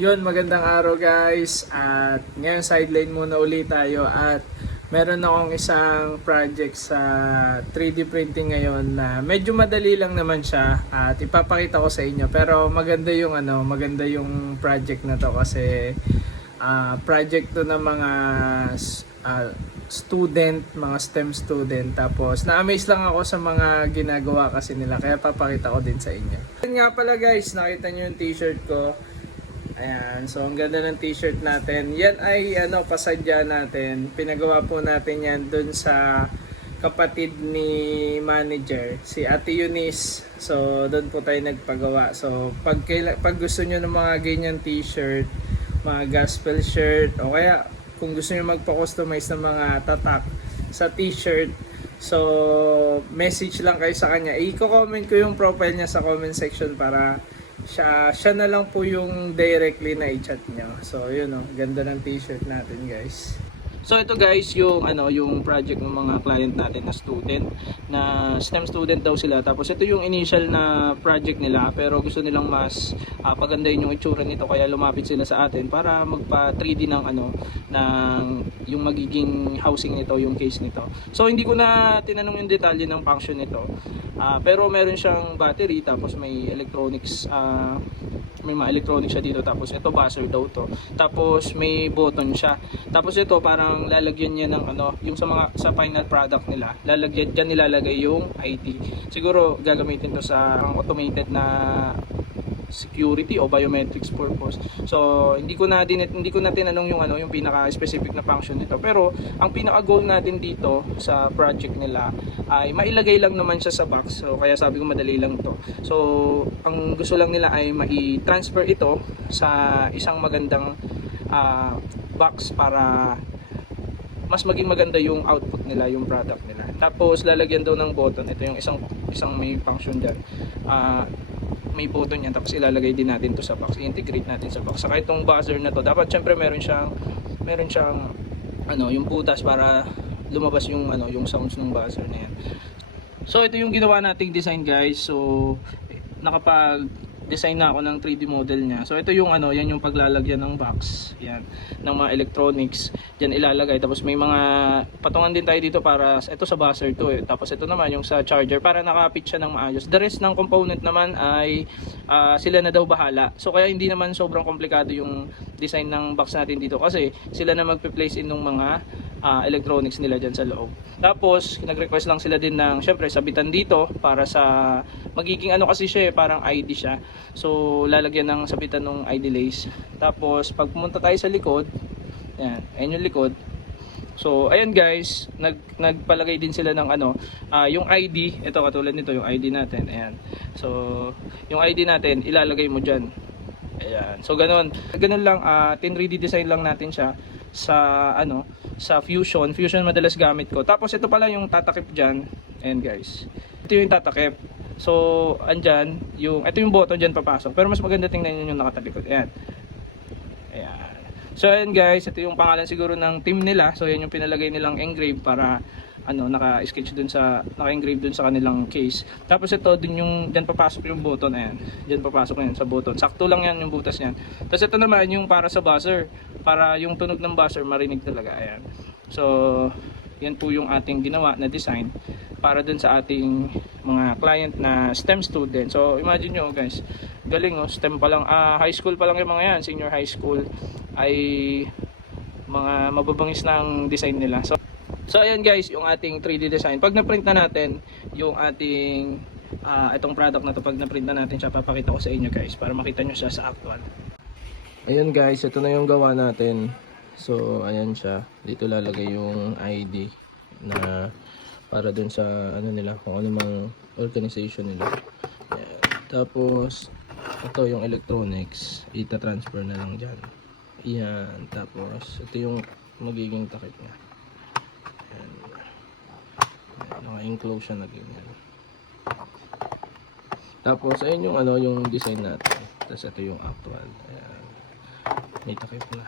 Yun, magandang araw guys. At ngayon sideline muna ulit tayo at meron akong isang project sa 3D printing ngayon na medyo madali lang naman siya at ipapakita ko sa inyo. Pero maganda yung project na to kasi project to ng mga student, mga STEM student. Tapos na-amaze lang ako sa mga ginagawa kasi nila kaya papakita ko din sa inyo. Yun nga pala guys, nakita nyo yung t-shirt ko. Ayan, so ang ganda ng t-shirt natin. Yan ay pasadya natin. Pinagawa po natin yan dun sa kapatid ni manager, si Ate Eunice. So doon po tayo nagpagawa. So pag gusto nyo ng mga ganyan t-shirt, mga gospel shirt, o kaya kung gusto nyo magpa-customize ng mga tatak sa t-shirt, so message lang kayo sa kanya. I-comment ko yung profile niya sa comment section para siya na lang po yung directly na i-chat niya. So yun ganda ng t-shirt natin guys. So ito guys yung project ng mga client natin na student, na STEM student daw sila. Tapos ito yung initial na project nila pero gusto nilang mas pagandahin yung itsura nito kaya lumapit sila sa atin para magpa 3D ng yung magiging housing nito, yung case nito. So hindi ko na tinanong yung detalye ng function nito. Pero meron siyang battery tapos may electronics, may mga electronics siya dito, tapos ito buzzer daw to, tapos may button siya, tapos ito parang lalagyan niya ng yung sa final product nila, nilalagay yung ID. Siguro gagamitin to sa automated na security o biometrics purpose. So hindi ko na tinanong yung pinaka specific na function nito, pero ang pinaka goal natin dito sa project nila ay mailagay lang naman siya sa box. So kaya sabi ko madali lang to. So ang gusto lang nila ay mai-transfer ito sa isang magandang box para mas maging maganda yung output nila, yung product nila. Tapos lalagyan daw ng button. Ito yung isang may function diyan. May button yan, tapos ilalagay din natin to sa box, i-integrate natin sa box. Saka itong buzzer na to, dapat syempre meron siyang yung butas para lumabas yung sounds ng buzzer na yan. So ito yung ginawa nating design guys. So nakapag-design na ako ng 3D model niya. So ito yung yan yung paglalagyan ng box, yan, ng mga electronics. Diyan ilalagay. Tapos may mga patungan din tayo dito para ito sa buzzer to Tapos ito naman yung sa charger para nakapit siya ng maayos. The rest ng component naman ay sila na daw bahala. So kaya hindi naman sobrang komplikado yung design ng box natin dito kasi sila na magpe-place in ng mga electronics nila dyan sa loob. Tapos nag-request lang sila din ng syempre sabitan dito para sa magiging kasi siya parang ID siya. So lalagyan ng sabitan ng ID lace. Tapos pag pumunta tayo sa likod, ayan yung likod. So ayan guys, nagpalagay din sila ng yung ID. Ito katulad nito yung ID natin. Ayan. So yung ID natin ilalagay mo diyan. Ayan. So ganun lang, tin-redesign lang natin siya sa Fusion madalas gamit ko. Tapos ito pala yung tatakip diyan. Ayan guys. Ito yung tatakip. So andyan ito yung button diyan papasok. Pero mas maganda tingnan niyo yung nakatalikod. Ayan. Ayan. So ayan guys, ito yung pangalan siguro ng team nila. So yan yung pinalagay nilang engrave para naka-sketch dun naka-engrave dun sa kanilang case. Tapos ito din diyan papasok yung button. Ayan. Diyan papasok yan sa button. Sakto lang yan yung butas niyan. Tapos ito naman yung para sa buzzer, para yung tunog ng buzzer marinig talaga. Ayan. So yan po yung ating ginawa na design para dun sa ating mga client na STEM student. So imagine nyo guys, galing STEM pa lang, high school pa lang yung mga yan, senior high school, ay mga mababangis ng design nila. So ayan guys, yung ating 3D design. Pag na-print na natin yung ating itong product na to, pag na-print na natin siya, papakita ko sa inyo guys para makita nyo siya sa actual. Ayan guys, ito na yung gawa natin. So ayan siya, dito lalagay yung ID na para dun sa nila, kung ano mang organization nila. Ayan. Tapos ito yung electronics, ita-transfer na lang dyan. Ayan. Tapos ito yung magiging takip niya. Ayan. Naka-enclose siya na ganyan. Tapos ayun yung yung design natin. Tapos ito yung actual. Ayan. May takip na.